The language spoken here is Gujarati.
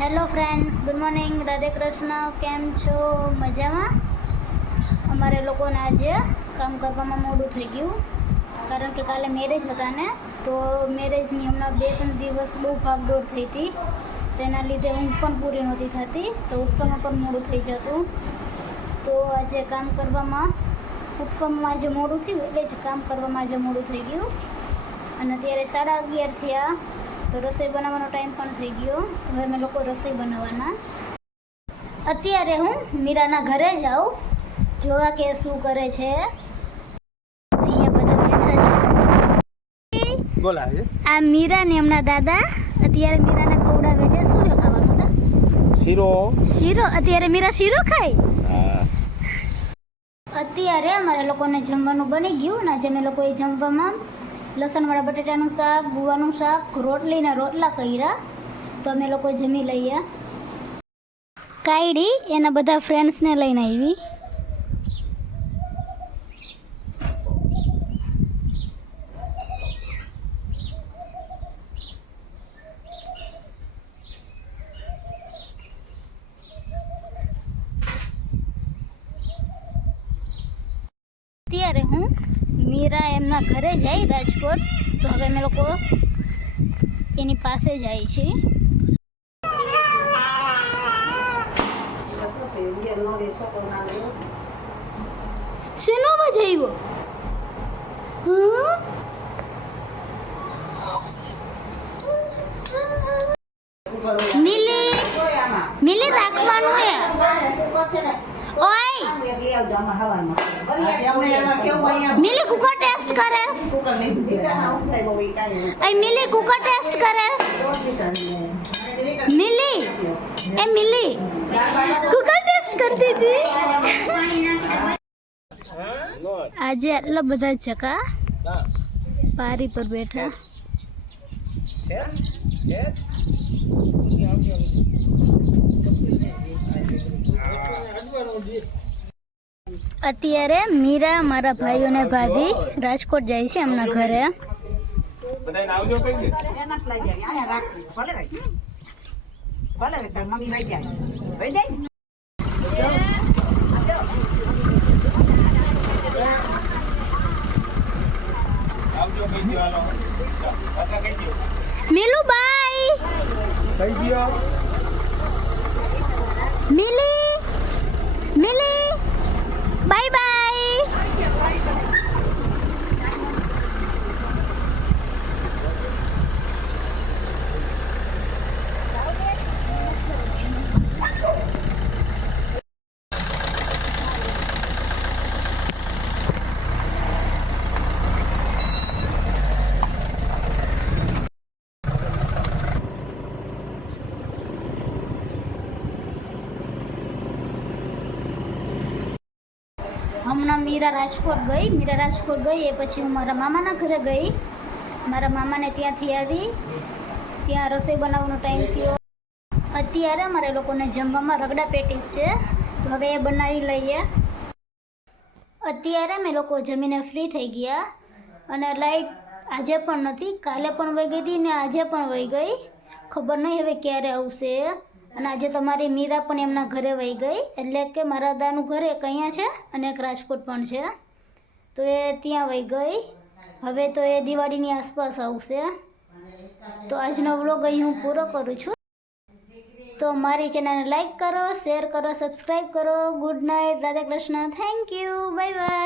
Hello friends, good morning, Radhe Krishna. કેમ છો? મજામાં? અમારે લોકોને આજે કામ કરવામાં મોડું થઈ ગયું, કારણ કે કાલે મેરેજ હતા ને, તો મેરેજની હમણાં 2-3 દિવસ બહુ ભાગદોડ થઈ હતી. તેના લીધે ઊંઘ પણ પૂરી નહોતી થતી, તો ઉઠવામાં પણ મોડું થઈ જતું. તો આજે કામ કરવામાં ઉઠવામાં આજે મોડું થયું, એટલે જ કામ કરવામાં આજે મોડું થઈ ગયું. અને અત્યારે 11:30 થયા, તો રસોઈ બનાવવાનો ટાઈમ પણ થઈ ગયો. હવે અમે લોકો રસોઈ બનાવવાના. અત્યારે હું મીરાના ઘરે જાઉં જોવા કે શું કરે છે. અહીંયા બધા બેઠા છે. બોલાવે આ મીરા ને એમના દાદા અત્યારે મીરાને ખવડાવે છે. શું છે ખાવાનું હતા? શીરો. અત્યારે મીરા શીરો ખાય. અત્યારે અમારે લોકોને જમવાનું બની ગયું ને આજે અમે લોકોએ જમવામાં લસણવાળા બટેટાનું શાક, ગુવાનું શાક, રોટલી ને રોટલા કર્યા. તો અમે લોકો જમી લઈએ. કાયડી એના બધા ફ્રેન્ડ્સને લઈને આવી. અત્યારે હું મીરા એમના ઘરે જાય રાજકોટ, તો હવે અમે લોકો એની પાસે જાય છે. શેનો અવાજ આવ્યો? મિલી રાખવાનું હે. ઓય મિલી કુકર ટેસ્ટ કરે. મિલી કુકર ટેસ્ટ કરે. મિલી કુકર ટેસ્ટ કરતી હતી. આજે આટલા બધા ચકા પારી પર બેઠા. અત્યારે મીરા, મારા ભાઈઓ ને ભાભી રાજકોટ જાય છે એમના ઘરે. મિલુ બાય. Milli bye bye. હમણાં મીરા રાજકોટ ગઈ એ પછી હું મારા મામાના ઘરે ગઈ. મારા મામાને ત્યાંથી આવી, ત્યાં રસોઈ બનાવવાનો ટાઈમ થયો. અત્યારે અમારે લોકોને જમવામાં રગડા પેટીસ છે, તો હવે એ બનાવી લઈએ. અત્યારે અમે લોકો જમીને ફ્રી થઈ ગયા, અને લાઈટ આજે પણ નથી, કાલે પણ વહી ગઈ હતી ને આજે પણ વહી ગઈ. ખબર નહીં હવે ક્યારે આવશે. અને આજે તમારી મીરા પણ એમના ઘરે વહી ગઈ, એટલે કે મારા દાદાનું ઘર એક અહીંયા છે અને એક રાજકોટ પણ છે, તો એ ત્યાં વહી ગઈ. હવે તો એ દિવાળીની આસપાસ આવશે. તો આજનો વ્લોગ અહીં હું પૂરો કરું છું. તો મારી ચેનલને લાઈક કરો, શેર કરો, સબસ્ક્રાઈબ કરો. Good night, Radhe Krishna, thank you, bye bye.